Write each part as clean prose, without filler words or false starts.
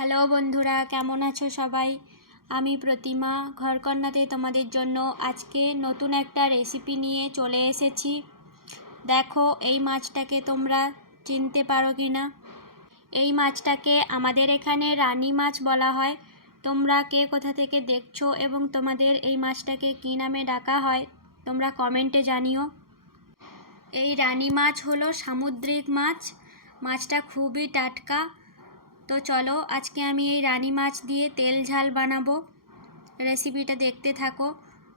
Hello বন্ধুরা, কেমন আছো সবাই? আমি প্রতিমা ঘরকন্নাতে তোমাদের জন্য আজকে নতুন একটা রেসিপি নিয়ে চলে এসেছি। দেখো এই মাছটাকে তোমরা চিনতে পারো কি না। এই মাছটাকে আমাদের এখানে রানী মাছ বলা হয়। তোমরা কে কোথা থেকে দেখছো এবং তোমাদের এই মাছটাকে কী নামে ডাকা হয় তোমরা কমেন্টে জানিও। এই রানী মাছ হলো সামুদ্রিক মাছ। মাছটা খুবই টাটকা। তো চলো আজকে আমি এই রানী মাছ দিয়ে তেল ঝাল বানাবো। রেসিপিটা দেখতে থাকো।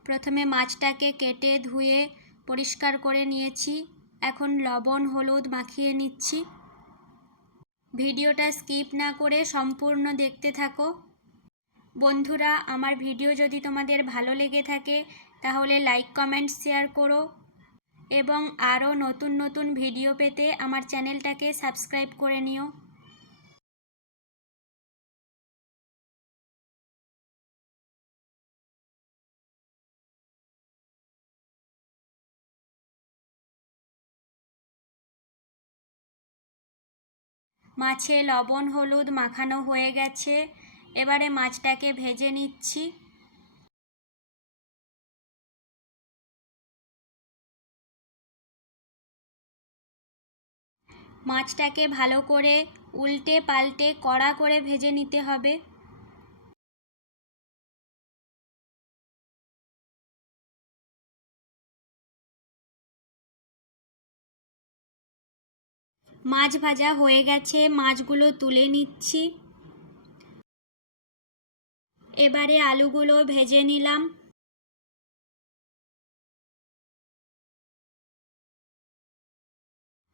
প্রথমে মাছটাকে কেটে ধুয়ে পরিষ্কার করে নিয়েছি। এখন লবণ হলুদ মাখিয়ে নিচ্ছি। ভিডিওটা স্কিপ না করে সম্পূর্ণ দেখতে থাকো। বন্ধুরা, আমার ভিডিও যদি তোমাদের ভালো লেগে থাকে তাহলে লাইক কমেন্ট শেয়ার করো এবং আরও নতুন নতুন ভিডিও পেতে আমার চ্যানেলটাকে সাবস্ক্রাইব করে নিও। মাছে লবণ হলুদ মাখানো হয়ে গেছে। এবারে মাছটাকে ভেজে নিচ্ছি। মাছটাকে ভালো করে উল্টে পাল্টে কড়া করে ভেজে নিতে হবে। মাছ ভাজা হয়ে গেছে, মাছগুলো তুলে নিচ্ছি। এবারে আলুগুলো ভেজে নিলাম।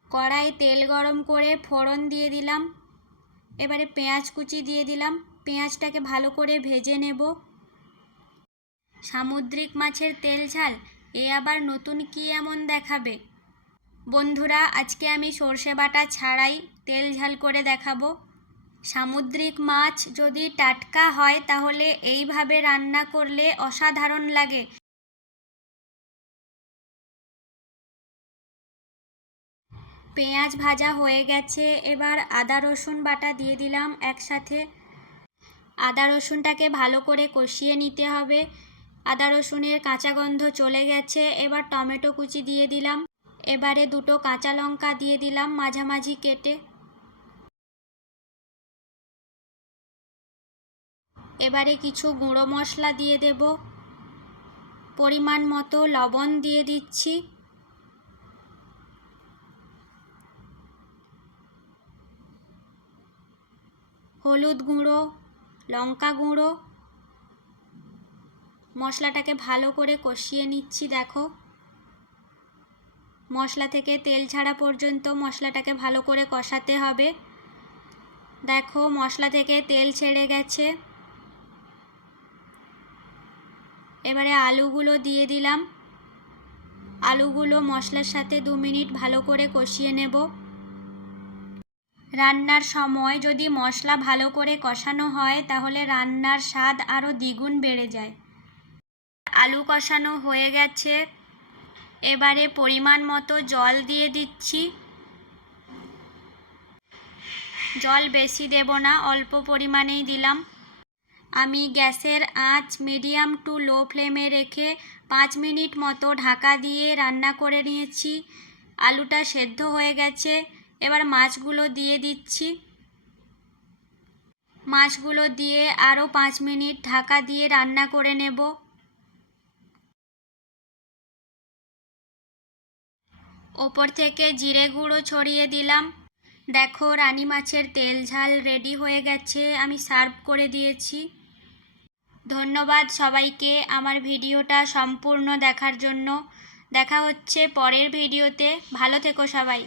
কড়াই তেল গরম করে ফোড়ন দিয়ে দিলাম। এবারে পেঁয়াজ কুচি দিয়ে দিলাম। পেঁয়াজটাকে ভালো করে ভেজে নেব। সামুদ্রিক মাছের তেল ঝাল, এ আবার নতুন কি এমন দেখাবে? বন্ধুরা, আজকে আমি সর্ষে বাটা ছাড়াই তেল ঝাল করে দেখাবো। সামুদ্রিক মাছ যদি টাটকা হয় তাহলে এইভাবে রান্না করলে অসাধারণ লাগে। পেঁয়াজ ভাজা হয়ে গেছে, এবার আদা রসুন বাটা দিয়ে দিলাম একসাথে। আদা রসুনটাকে ভালো করে কষিয়ে নিতে হবে। আদা রসুনের কাঁচা গন্ধ চলে গেছে। এবার টমেটো কুচি দিয়ে দিলাম। এবারে দুটো কাঁচা লঙ্কা দিয়ে দিলাম মাঝামাঝি কেটে। এবারে কিছু গুঁড়ো মশলা দিয়ে দেব। পরিমাণ মতো লবণ দিয়ে দিচ্ছি। হলুদ গুঁড়ো, লঙ্কা গুঁড়ো। মশলাটাকে ভালো করে কষিয়ে নিচ্ছি। দেখো মশলা থেকে তেল ছাড়া পর্যন্ত মশলাটাকে ভালো করে কষাতে হবে। দেখো মশলা থেকে তেল ছেড়ে গেছে। এবারে আলুগুলো দিয়ে দিলাম। আলুগুলো মশলার সাথে 2 মিনিট ভালো করে কষিয়ে নেব। রান্নার সময় যদি মশলা ভালো করে কষানো হয় তাহলে রান্নার স্বাদ আরও দ্বিগুণ বেড়ে যায়। আলু কষানো হয়ে গেছে। এবারে পরিমাণ মতো জল দিয়ে দিচ্ছি। জল বেশি দেব না, অল্প পরিমাণেই দিলাম। আমি গ্যাসের আঁচ মিডিয়াম টু লো ফ্লেমে রেখে 5 মিনিট মতো ঢাকা দিয়ে রান্না করে নিয়েছি। আলুটা সেদ্ধ হয়ে গেছে। এবার মাছগুলো দিয়ে দিচ্ছি। মাছগুলো দিয়ে আরও 5 মিনিট ঢাকা দিয়ে রান্না করে নেব। ওপর থেকে জিরে গুঁড়ো ছড়িয়ে দিলাম। দেখো রানী মাছের তেল ঝাল রেডি হয়ে গেছে। আমি সার্ভ করে দিয়েছি। ধন্যবাদ সবাইকে আমার ভিডিওটা সম্পূর্ণ দেখার জন্য। দেখা হচ্ছে পরের ভিডিওতে। ভালো থেকো সবাই।